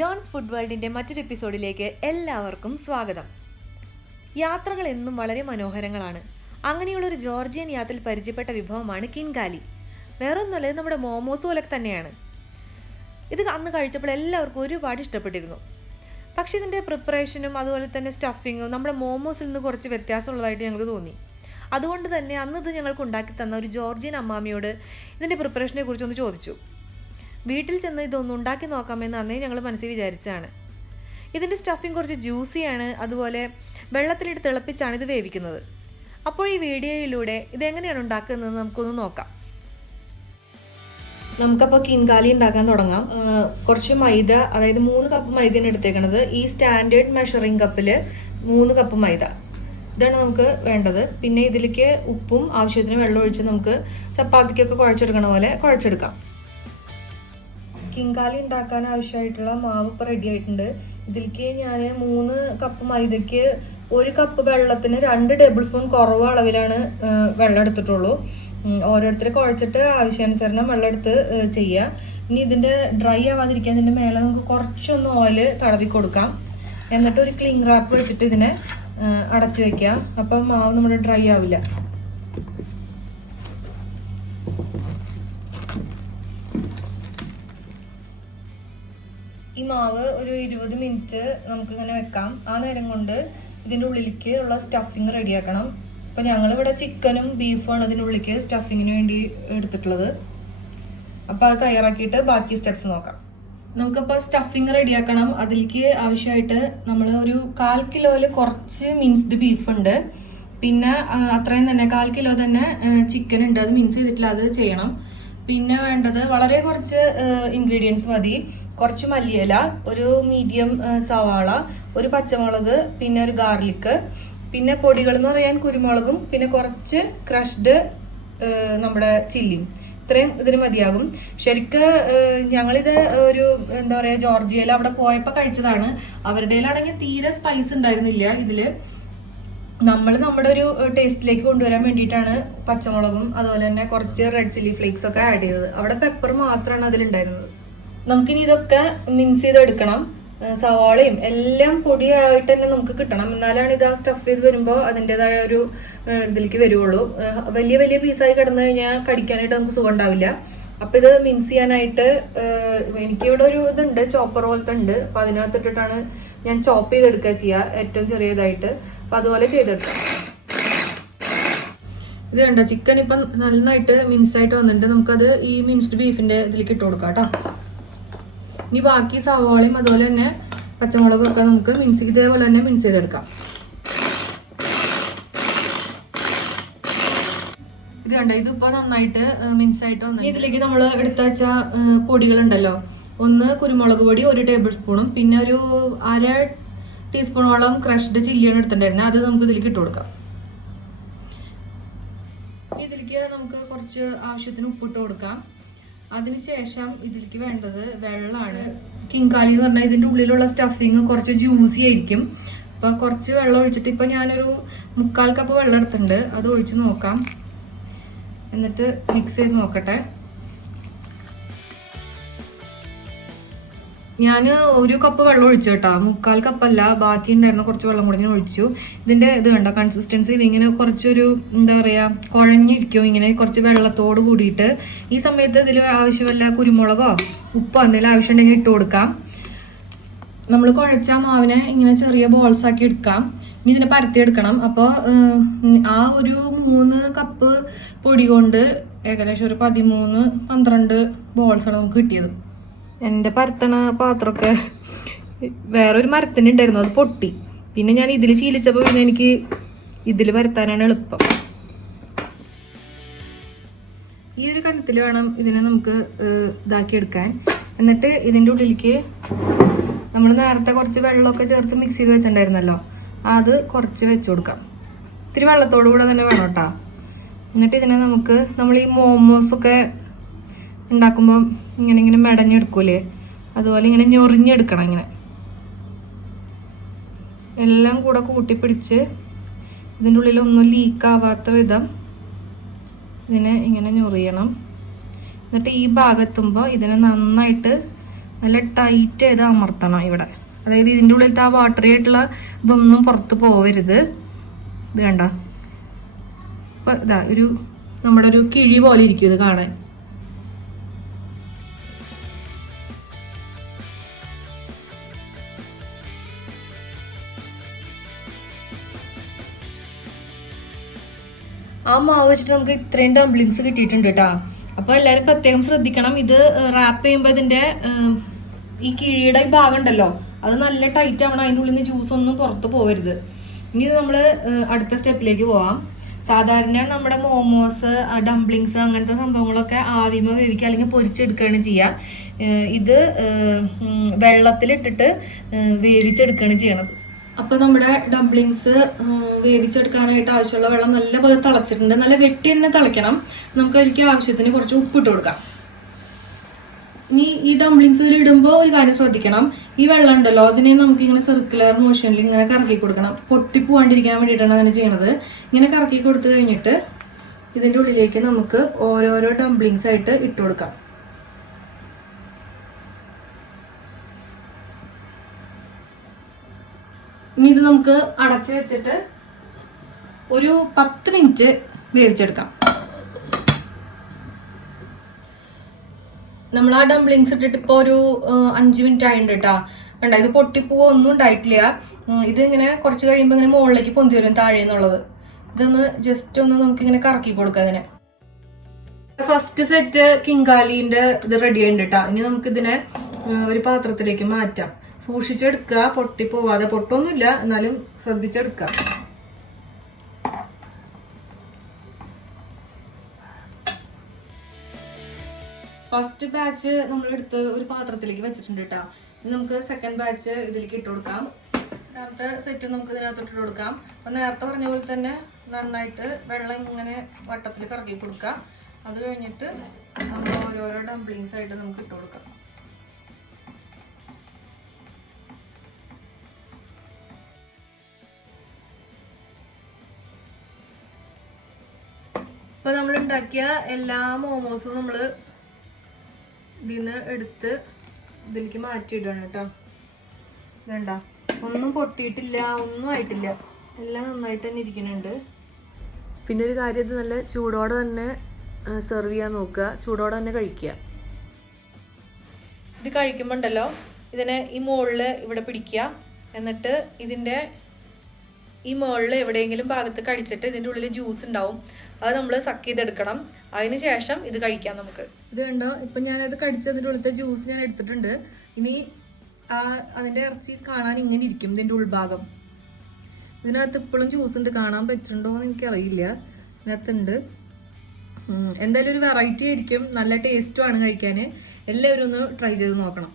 John's food വേൾഡിൻ്റെ മറ്റൊരു എപ്പിസോഡിലേക്ക് എല്ലാവർക്കും സ്വാഗതം. യാത്രകൾ എന്നും വളരെ മനോഹരങ്ങളാണ്. അങ്ങനെയുള്ളൊരു ജോർജിയൻ യാത്രയിൽ പരിചയപ്പെട്ട വിഭവമാണ് കിൻകാലി. വേറൊന്നുമല്ല, നമ്മുടെ മോമോസ് പോലെ തന്നെയാണ്. ഇത് അന്ന് കഴിച്ചപ്പോൾ എല്ലാവർക്കും ഒരുപാട് ഇഷ്ടപ്പെട്ടിരുന്നു. പക്ഷേ ഇതിൻ്റെ പ്രിപ്പറേഷനും അതുപോലെ തന്നെ സ്റ്റഫിങ്ങും നമ്മുടെ മോമോസിൽ നിന്ന് കുറച്ച് വ്യത്യാസമുള്ളതായിട്ട് ഞങ്ങൾക്ക് തോന്നി. അതുകൊണ്ട് തന്നെ അന്ന് ഇത് ഞങ്ങൾക്ക് ഉണ്ടാക്കി തന്ന ഒരു ജോർജിയൻ അമ്മാമിയോട് ഇതിൻ്റെ പ്രിപ്പറേഷനെ കുറിച്ചൊന്ന് ചോദിച്ചു. വീട്ടിൽ ചെന്ന് ഇതൊന്നും ഉണ്ടാക്കി നോക്കാമെന്ന് അന്നേ ഞങ്ങൾ മനസ്സിൽ വിചാരിച്ചതാണ്. ഇതിൻ്റെ സ്റ്റഫിങ് കുറച്ച് ജ്യൂസിയാണ്, അതുപോലെ വെള്ളത്തിലിട്ട് തിളപ്പിച്ചാണ് ഇത് വേവിക്കുന്നത്. അപ്പോൾ ഈ വീഡിയോയിലൂടെ ഇതെങ്ങനെയാണ് ഉണ്ടാക്കുന്നത് നമുക്കൊന്ന് നോക്കാം. നമുക്കപ്പോൾ കിൻകാലി ഉണ്ടാക്കാൻ തുടങ്ങാം. കുറച്ച് മൈദ, അതായത് 3 കപ്പ് മൈദയാണ് എടുത്തേക്കണത്. ഈ സ്റ്റാൻഡേർഡ് മെഷറിംഗ് കപ്പിൽ 3 കപ്പ് മൈദ, ഇതാണ് നമുക്ക് വേണ്ടത്. പിന്നെ ഇതിലേക്ക് ഉപ്പും ആവശ്യത്തിന് വെള്ളം ഒഴിച്ച് നമുക്ക് ചപ്പാത്തിക്കൊക്കെ കുഴച്ചെടുക്കണ പോലെ കുഴച്ചെടുക്കാം. കിൻകാലി ഉണ്ടാക്കാൻ ആവശ്യമായിട്ടുള്ള മാവ് ഇപ്പോൾ റെഡി ആയിട്ടുണ്ട്. ഇതിലേക്ക് ഞാൻ 3 കപ്പ് മൈദയ്ക്ക് 1 കപ്പ് വെള്ളത്തിന് 2 ടേബിൾ സ്പൂൺ കുറവ് അളവിലാണ് വെള്ളം എടുത്തിട്ടുള്ളൂ. ഓരോരുത്തർ കുഴച്ചിട്ട് ആവശ്യാനുസരണം വെള്ളം എടുത്ത് ചെയ്യുക. ഇനി ഇതിൻ്റെ ഡ്രൈ ആവാതിരിക്കാൻ ഇതിൻ്റെ മേലെ നമുക്ക് കുറച്ചൊന്ന് ഓയിൽ തടവി കൊടുക്കാം. എന്നിട്ട് ഒരു ക്ലിംഗ് റാപ്പ് വെച്ചിട്ട് ഇതിനെ അടച്ചു വെക്കാം. അപ്പം മാവ് നമ്മുടെ ഡ്രൈ ആവില്ല. ഈ മാവ് ഒരു 20 മിനിറ്റ് നമുക്കിങ്ങനെ വെക്കാം. ആ നേരം കൊണ്ട് ഇതിൻ്റെ ഉള്ളിലേക്ക് ഉള്ള സ്റ്റഫിങ് റെഡിയാക്കണം. അപ്പോൾ ഞങ്ങളിവിടെ ചിക്കനും ബീഫുമാണ് ഇതിൻ്റെ ഉള്ളിലേക്ക് സ്റ്റഫിങ്ങിന് വേണ്ടി എടുത്തിട്ടുള്ളത്. അപ്പോൾ അത് തയ്യാറാക്കിയിട്ട് ബാക്കി സ്റ്റെപ്സ് നോക്കാം. നമുക്കപ്പോൾ സ്റ്റഫിങ് റെഡിയാക്കണം. അതിലേക്ക് ആവശ്യമായിട്ട് നമ്മൾ ഒരു 1/4 കിലോയിൽ കുറച്ച് മിൻസ്ഡ് ബീഫ് ഉണ്ട്. പിന്നെ അത്രയും തന്നെ 1/4 കിലോ തന്നെ ചിക്കൻ ഉണ്ട്, അത് മിൻസ് ചെയ്തിട്ടില്ല, അത് ചെയ്യണം. പിന്നെ വേണ്ടത് വളരെ കുറച്ച് ഇൻഗ്രീഡിയൻസ് മതി. കുറച്ച് മല്ലിയില, ഒരു മീഡിയം സവാള, ഒരു പച്ചമുളക്, പിന്നെ ഒരു ഗാർലിക്ക്, പിന്നെ പൊടികൾ എന്ന് പറയാൻ കുരുമുളകും, പിന്നെ കുറച്ച് ക്രഷ്ഡ് നമ്മുടെ ചില്ലിയും. ഇത്രയും ഇതിന് മതിയാകും. ശരിക്ക് ഞങ്ങളിത് ഒരു എന്താ പറയുക, ജോർജിയയിൽ അവിടെ പോയപ്പോൾ കഴിച്ചതാണ്. അവരുടെയിലാണെങ്കിൽ തീരെ സ്പൈസ് ഉണ്ടായിരുന്നില്ല. ഇതിൽ നമ്മൾ നമ്മുടെ ഒരു ടേസ്റ്റിലേക്ക് കൊണ്ടുവരാൻ വേണ്ടിയിട്ടാണ് പച്ചമുളകും അതുപോലെ തന്നെ കുറച്ച് റെഡ് ചില്ലി ഫ്ലേക്സ് ഒക്കെ ആഡ് ചെയ്തത്. അവിടെ പെപ്പർ മാത്രമാണ് അതിലുണ്ടായിരുന്നത്. നമുക്കിനി ഇതൊക്കെ മിക്സ് ചെയ്തെടുക്കണം. സവാളയും എല്ലാം പൊടിയായിട്ട് തന്നെ നമുക്ക് കിട്ടണം. എന്നാലാണ് ഇത് ആ സ്റ്റഫ് ചെയ്ത് വരുമ്പോൾ അതിൻ്റെതായ ഒരു ഇതിലേക്ക് വരുള്ളൂ. വലിയ വലിയ പീസായി കിടന്നു കഴിഞ്ഞാൽ കടിക്കാനായിട്ട് നമുക്ക് സുഖം ഉണ്ടാവില്ല. അപ്പം ഇത് മിക്സ് ചെയ്യാനായിട്ട് എനിക്കിവിടെ ഒരു ഇതുണ്ട്, ചോപ്പർ പോലത്തെ ഉണ്ട്. അപ്പം അതിനകത്തിട്ടിട്ടാണ് ഞാൻ ചോപ്പ് ചെയ്തെടുക്കുക ചെയ്യുക, ഏറ്റവും ചെറിയതായിട്ട്. അപ്പം അതുപോലെ ചെയ്തെടുക്കാം. ഇത് കണ്ടോ, ചിക്കൻ ഇപ്പം നന്നായിട്ട് മിൻസായിട്ട് വന്നിട്ടുണ്ട്. നമുക്കത് ഈ മിൻസ്ഡ് ബീഫിൻ്റെ ഇതിലേക്ക് ഇട്ട് കൊടുക്കാം കേട്ടോ. ഇനി ബാക്കി സവാളയും അതുപോലെ തന്നെ പച്ചമുളകും ഒക്കെ നമുക്ക് ഇതേപോലെ തന്നെ മിക്സ് ചെയ്തെടുക്കാം. ഇത് കണ്ടോ, ഇതിപ്പോൾ നന്നായിട്ട് മിക്സായിട്ട് വന്നു. ഇതിലേക്ക് നമ്മൾ എടുത്ത് വെച്ച പൊടികളുണ്ടല്ലോ, ഒന്ന് കുരുമുളക് പൊടി 1 ടേബിൾ സ്പൂണും പിന്നെ ഒരു 1/2 ടീസ്പൂണോളം ക്രഷ്ഡ് ചില്ലിയാണ് എടുത്തിട്ടുണ്ടായിരുന്നത്. അത് നമുക്ക് ഇതിലേക്ക് ഇട്ട് കൊടുക്കാം. ഇതിലേക്ക് നമുക്ക് കുറച്ച് ആവശ്യത്തിന് ഉപ്പിട്ട് കൊടുക്കാം. അതിനുശേഷം ഇതിലേക്ക് വേണ്ടത് വെള്ളമാണ്. കിൻകാലി എന്ന് പറഞ്ഞാൽ ഇതിൻ്റെ ഉള്ളിലുള്ള സ്റ്റഫിങ് കുറച്ച് ജ്യൂസി ആയിരിക്കും. അപ്പോൾ കുറച്ച് വെള്ളം ഒഴിച്ചിട്ട് ഇപ്പോൾ ഞാനൊരു 3/4 കപ്പ് വെള്ളം എടുത്തിട്ടുണ്ട്. അത് ഒഴിച്ച് നോക്കാം, എന്നിട്ട് മിക്സ് ചെയ്ത് നോക്കട്ടെ. ഞാൻ 1 കപ്പ് വെള്ളം ഒഴിച്ചു കേട്ടോ, 3/4 കപ്പല്ല, ബാക്കി ഉണ്ടായിരുന്ന കുറച്ച് വെള്ളം കൂടി ഞാൻ ഒഴിച്ചു. ഇതിൻ്റെ ഇത് കണ്ടോ, കൺസിസ്റ്റൻസി ഇതിങ്ങനെ കുറച്ചൊരു എന്താ പറയുക, കുഴഞ്ഞിരിക്കും ഇങ്ങനെ കുറച്ച് വെള്ളത്തോട് കൂടിയിട്ട്. ഈ സമയത്ത് ഇതിൽ ആവശ്യമല്ല കുരുമുളകോ ഉപ്പോ എന്തെങ്കിലും ആവശ്യമുണ്ടെങ്കിൽ ഇട്ട് കൊടുക്കാം. നമ്മൾ കുഴച്ച മാവിനെ ഇങ്ങനെ ചെറിയ ബോൾസ് ആക്കി എടുക്കാം. ഇനി ഇതിനെ പരത്തിയെടുക്കണം. അപ്പോൾ ആ ഒരു 3 കപ്പ് പൊടി കൊണ്ട് ഏകദേശം ഒരു 13-12 ബോൾസാണ് നമുക്ക് കിട്ടിയത്. എൻ്റെ പരത്തണ പാത്രമൊക്കെ വേറൊരു മരത്തിന് ഉണ്ടായിരുന്നു, അത് പൊട്ടി. പിന്നെ ഞാൻ ഇതിൽ ശീലിച്ചപ്പോൾ പിന്നെ എനിക്ക് ഇതിൽ പരത്താനാണ് എളുപ്പം. ഈ ഒരു കണത്തിൽ വേണം ഇതിനെ നമുക്ക് ഇതാക്കി എടുക്കാൻ. എന്നിട്ട് ഇതിൻ്റെ ഉള്ളിലേക്ക് നമ്മൾ നേരത്തെ കുറച്ച് വെള്ളമൊക്കെ ചേർത്ത് മിക്സ് ചെയ്ത് വെച്ചിട്ടുണ്ടായിരുന്നല്ലോ, അത് കുറച്ച് വെച്ച് കൊടുക്കാം. ഇത്തിരി വെള്ളത്തോടു കൂടെ തന്നെ വേണം കേട്ടോ. എന്നിട്ട് ഇതിനെ നമുക്ക് നമ്മൾ ഈ മോമോസൊക്കെ ഉണ്ടാക്കുമ്പോൾ ഇങ്ങനെ മെടഞ്ഞെടുക്കൂലേ, അതുപോലെ ഇങ്ങനെ ഞൊറിഞ്ഞെടുക്കണം. ഇങ്ങനെ എല്ലാം കൂടെ കൂട്ടിപ്പിടിച്ച് ഇതിൻ്റെ ഉള്ളിലൊന്നും ലീക്കാവാത്ത വിധം ഇതിനെ ഇങ്ങനെ ഞൊറിയണം. എന്നിട്ട് ഈ ഭാഗത്തുമ്പോൾ ഇതിനെ നന്നായിട്ട് നല്ല ടൈറ്റ് ചെയ്ത് അമർത്തണം ഇവിടെ. അതായത് ഇതിൻ്റെ ഉള്ളിലത്തെ ആ വാട്ടറി ആയിട്ടുള്ള ഇതൊന്നും പുറത്ത് പോവരുത്. ഇത് കണ്ട, അപ്പോൾ ഇതാ നമ്മുടെ ഒരു കിഴി പോലെ ഇരിക്കും ഇത് കാണാൻ. ആ മാവ് വെച്ചിട്ട് നമുക്ക് ഇത്രയും ഡംപ്ലിങ്സ് കിട്ടിയിട്ടുണ്ട് കേട്ടോ. അപ്പോൾ എല്ലാവരും പ്രത്യേകം ശ്രദ്ധിക്കണം. ഇത് റാപ്പ് ചെയ്യുമ്പോൾ ഇതിൻ്റെ ഈ കിഴിയുടെ ഈ ഭാഗം ഉണ്ടല്ലോ അത് നല്ല ടൈറ്റ് ആവണം. അതിൻ്റെ ഉള്ളിൽ നിന്ന് ജ്യൂസ് ഒന്നും പുറത്ത് പോകരുത്. ഇനി ഇത് നമ്മൾ അടുത്ത സ്റ്റെപ്പിലേക്ക് പോവാം. സാധാരണ നമ്മുടെ മോമോസ്, ഡംപ്ലിങ്സ് അങ്ങനത്തെ സംഭവങ്ങളൊക്കെ ആവിമ വേവിക്കുക അല്ലെങ്കിൽ പൊരിച്ചെടുക്കുകയാണ് ചെയ്യുക. ഇത് വെള്ളത്തിലിട്ടിട്ട് വേവിച്ചെടുക്കുകയാണ് ചെയ്യണത്. അപ്പോൾ നമ്മുടെ ഡംപ്ലിങ്സ് വേവിച്ചെടുക്കാനായിട്ട് ആവശ്യമുള്ള വെള്ളം നല്ലപോലെ തിളച്ചിട്ടുണ്ട്. നല്ല വെട്ടി തന്നെ തിളയ്ക്കണം. നമുക്ക് അതിലേക്ക് ആവശ്യത്തിന് കുറച്ച് ഉപ്പിട്ട് കൊടുക്കാം. ഇനി ഈ ഡംപ്ലിങ്സ് ഇതിൽ ഇടുമ്പോൾ ഒരു കാര്യം ശ്രദ്ധിക്കണം. ഈ വെള്ളം ഉണ്ടല്ലോ അതിനെ നമുക്ക് ഇങ്ങനെ സർക്കുലർ മോഷനിൽ ഇങ്ങനെ കറക്കി കൊടുക്കണം. പൊട്ടിപ്പോവാണ്ടിരിക്കാൻ വേണ്ടിയിട്ടാണ് അങ്ങനെ ചെയ്യണത്. ഇങ്ങനെ കറക്കി കൊടുത്തു കഴിഞ്ഞിട്ട് ഇതിൻ്റെ ഉള്ളിലേക്ക് നമുക്ക് ഓരോരോ ഡംപ്ലിങ്സ് ആയിട്ട് ഇട്ട് കൊടുക്കാം. ഇനി ഇത് നമുക്ക് അടച്ച് വെച്ചിട്ട് ഒരു 10 മിനിറ്റ് വേവിച്ചെടുക്കാം. നമ്മൾ ആ ഡംപ്ലിങ്സ് ഇട്ടിട്ട് ഇപ്പോൾ ഒരു 5 മിനിറ്റ് ആയിട്ടുണ്ട് കേട്ടോ. കണ്ട, ഇത് പൊട്ടിപ്പൂവോ ഒന്നും ഉണ്ടായിട്ടില്ല. ഇതിങ്ങനെ കുറച്ച് കഴിയുമ്പോൾ ഇങ്ങനെ മുകളിലേക്ക് പൊന്തി വരും താഴെ എന്നുള്ളത്. ഇതൊന്ന് ജസ്റ്റ് ഒന്ന് നമുക്കിങ്ങനെ കറക്കി കൊടുക്കാം അതിനെ. ഫസ്റ്റ് സെറ്റ് കിങ്കാലിന്റെ ഇത് റെഡി ആയിട്ടുണ്ട് കേട്ടോ. ഇനി നമുക്കിതിനെ ഒരു പാത്രത്തിലേക്ക് മാറ്റാം. സൂക്ഷിച്ചെടുക്കുക, പൊട്ടിപ്പോവാതെ. പൊട്ടൊന്നുമില്ല, എന്നാലും ശ്രദ്ധിച്ചെടുക്കുക. ഫസ്റ്റ് ബാച്ച് നമ്മളെടുത്ത് ഒരു പാത്രത്തിലേക്ക് വെച്ചിട്ടുണ്ട് കേട്ടോ. ഇനി നമുക്ക് സെക്കൻഡ് ബാച്ച് ഇതിലേക്ക് ഇട്ട് കൊടുക്കാം. രണ്ടാമത്തെ സെറ്റ് നമുക്ക് ഇതിനകത്ത് ഇട്ട് കൊടുക്കാം. അപ്പം നേരത്തെ പറഞ്ഞ പോലെ തന്നെ നന്നായിട്ട് വെള്ളം ഇങ്ങനെ വട്ടത്തിൽ കറക്കി കൊടുക്കാം. അത് കഴിഞ്ഞിട്ട് നമ്മൾ ഓരോരോ ഡംപ്ലിങ്സ് ആയിട്ട് നമുക്ക് ഇട്ട് കൊടുക്കാം. ഇപ്പൊ നമ്മൾ ഉണ്ടാക്കിയ എല്ലാ മോമോസും നമ്മൾ ഇതിന്ന് എടുത്ത് ഇതിലേക്ക് മാറ്റിയിടണം കേട്ടോ. വേണ്ട, ഒന്നും പൊട്ടിയിട്ടില്ല, ഒന്നും ആയിട്ടില്ല, എല്ലാം നന്നായിട്ട് തന്നെ ഇരിക്കുന്നുണ്ട്. പിന്നെ ഒരു കാര്യം, ഇത് നല്ല ചൂടോടെ തന്നെ സെർവ് ചെയ്യാൻ നോക്കുക, ചൂടോടെ തന്നെ കഴിക്കുക. ഇത് കഴിക്കുമ്പോൾ ഉണ്ടല്ലോ ഇതിനെ ഈ മുകളിൽ ഇവിടെ പിടിക്കുക. എന്നിട്ട് ഇതിൻ്റെ ഈ മുകളിൽ എവിടെയെങ്കിലും ഭാഗത്ത് കടിച്ചിട്ട് ഇതിൻ്റെ ഉള്ളിൽ ജ്യൂസ് ഉണ്ടാവും, അത് നമ്മൾ സക്ക് ചെയ്തെടുക്കണം. അതിന് ശേഷം ഇത് കഴിക്കാം നമുക്ക്. ഇത് കണ്ടോ, ഇപ്പം ഞാനത് കടിച്ചതിൻ്റെ ഉള്ളിലത്തെ ജ്യൂസ് ഞാൻ എടുത്തിട്ടുണ്ട്. ഇനി അതിൻ്റെ ഇറച്ചി കാണാൻ ഇങ്ങനെ ഇരിക്കും, ഇതിൻ്റെ ഉൾഭാഗം. ഇതിനകത്ത് ഇപ്പോഴും ജ്യൂസ് ഉണ്ട്, കാണാൻ പറ്റുന്നുണ്ടോ എന്ന് എനിക്കറിയില്ല. ഇതിനകത്തുണ്ട്. എന്തായാലും ഒരു വെറൈറ്റി ആയിരിക്കും, നല്ല ടേസ്റ്റുമാണ് കഴിക്കാൻ. എല്ലാവരും ഒന്ന് ട്രൈ ചെയ്ത് നോക്കണം.